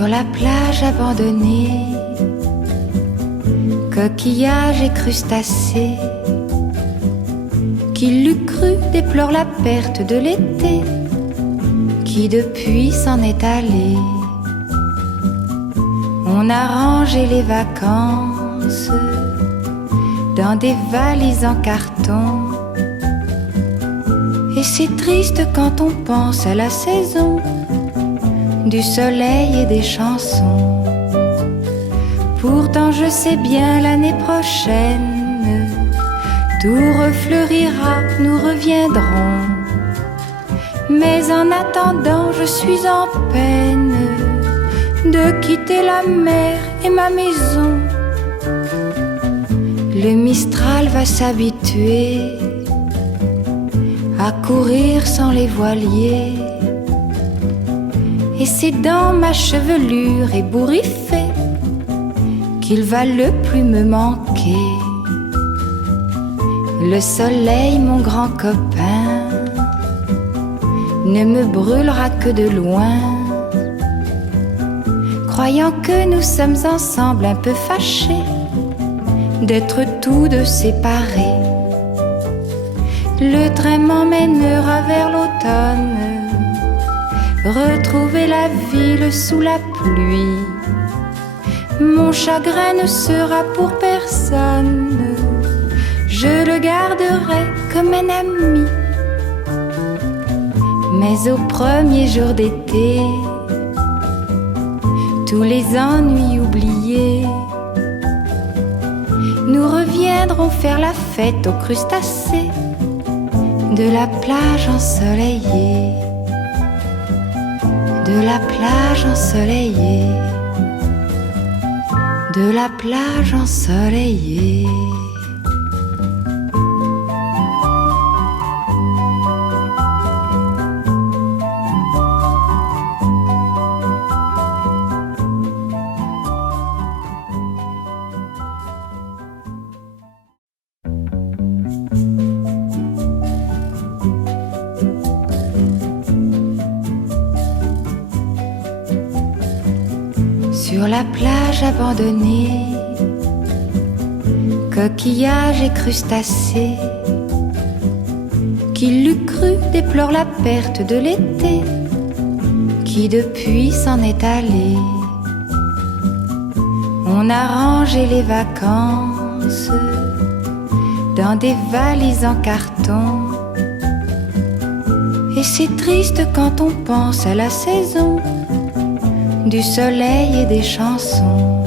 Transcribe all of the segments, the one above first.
Sur la plage abandonnée, coquillages et crustacés, qui l'eût cru déplore la perte de l'été, qui depuis s'en est allé. On a rangé les vacances dans des valises en carton, et c'est triste quand on pense à la saison du soleil et des chansons. Pourtant je sais bien l'année prochaine tout refleurira, nous reviendrons. Mais en attendant je suis en peine de quitter la mer et ma maison. Le Mistral va s'habituer à courir sans les voiliers, et c'est dans ma chevelure ébouriffée qu'il va le plus me manquer. Le soleil, mon grand copain, ne me brûlera que de loin, croyant que nous sommes ensemble un peu fâchés d'être tous deux séparés. Le train m'emmènera vers l'automne, retrouver la ville sous la pluie. Mon chagrin ne sera pour personne, je le garderai comme un ami. Mais au premier jour d'été, tous les ennuis oubliés, nous reviendrons faire la fête aux crustacés de la plage ensoleillée, de la plage ensoleillée, de la plage ensoleillée. Sur la plage abandonnée, coquillages et crustacés, qui l'eût cru déplore la perte de l'été, qui depuis s'en est allé. On a rangé les vacances dans des valises en carton, et c'est triste quand on pense à la saison du soleil et des chansons.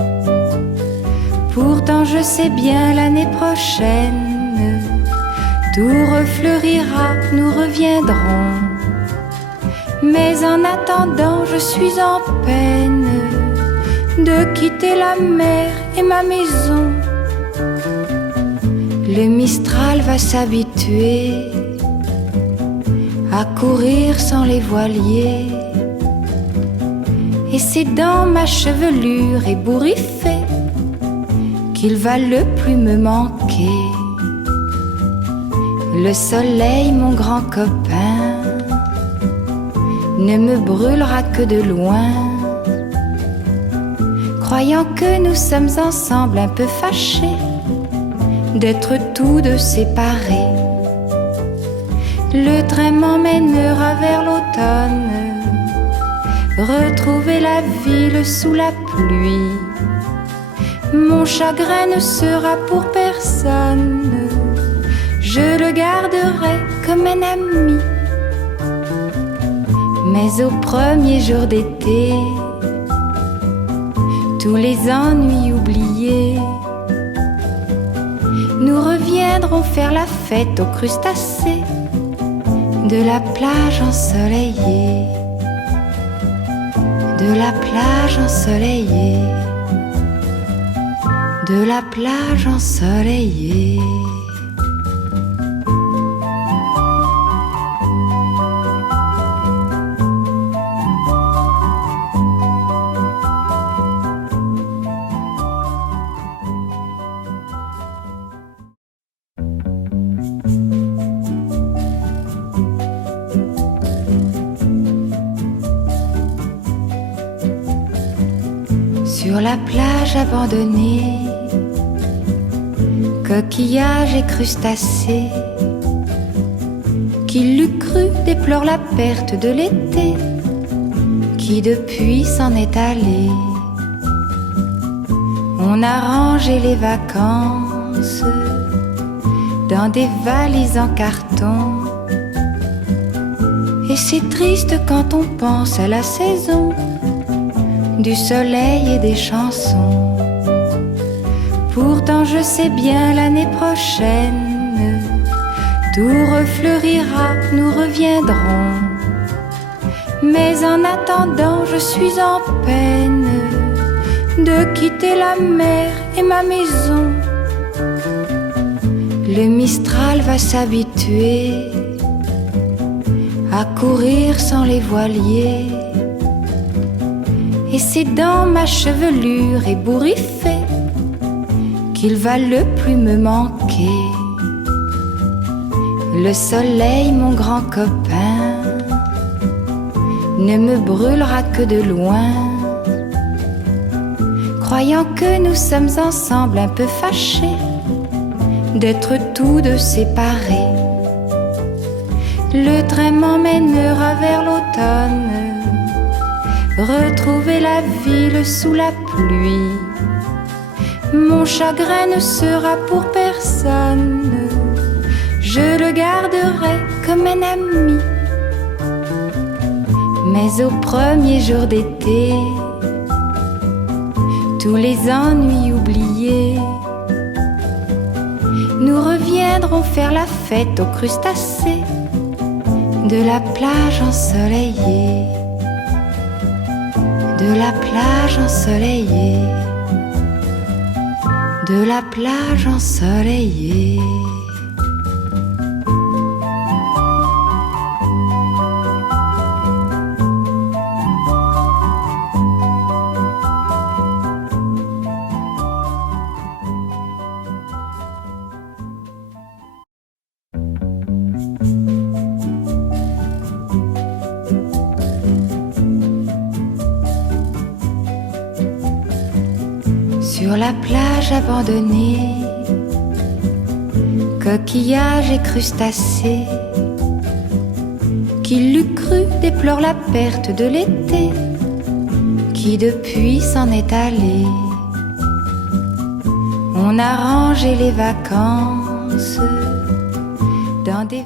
Pourtant je sais bien l'année prochaine tout refleurira, nous reviendrons. Mais en attendant je suis en peine de quitter la mer et ma maison. Le Mistral va s'habituer à courir sans les voiliers, et c'est dans ma chevelure ébouriffée qu'il va le plus me manquer. Le soleil, mon grand copain, ne me brûlera que de loin, croyant que nous sommes ensemble un peu fâchés d'être tous deux séparés. Le train m'emmènera vers l'automne, retrouver la ville sous la pluie. Mon chagrin ne sera pour personne, je le garderai comme un ami. Mais au premier jour d'été, tous les ennuis oubliés, nous reviendrons faire la fête aux crustacés de la plage ensoleillée, de la plage ensoleillée, de la plage ensoleillée. Sur la plage abandonnée, coquillages et crustacés, qui l'eût cru déplore la perte de l'été, qui depuis s'en est allé. On a rangé les vacances dans des valises en carton, et c'est triste quand on pense à la saison du soleil et des chansons. Pourtant je sais bien l'année prochaine, tout refleurira, nous reviendrons. Mais en attendant, je suis en peine de quitter la mer et ma maison. Le Mistral va s'habituer à courir sans les voiliers, et c'est dans ma chevelure ébouriffée qu'il va le plus me manquer. Le soleil, mon grand copain, ne me brûlera que de loin, croyant que nous sommes ensemble un peu fâchés d'être tous deux séparés. Le train m'emmènera vers l'automne, retrouver la ville sous la pluie. Mon chagrin ne sera pour personne, je le garderai comme un ami. Mais au premier jour d'été, tous les ennuis oubliés, nous reviendrons faire la fête aux crustacés de la plage ensoleillée, de la plage ensoleillée, de la plage ensoleillée. Sur la plage abandonnée, coquillages et crustacés, qui l'eût cru déplore la perte de l'été, qui depuis s'en est allé. On a rangé les vacances dans des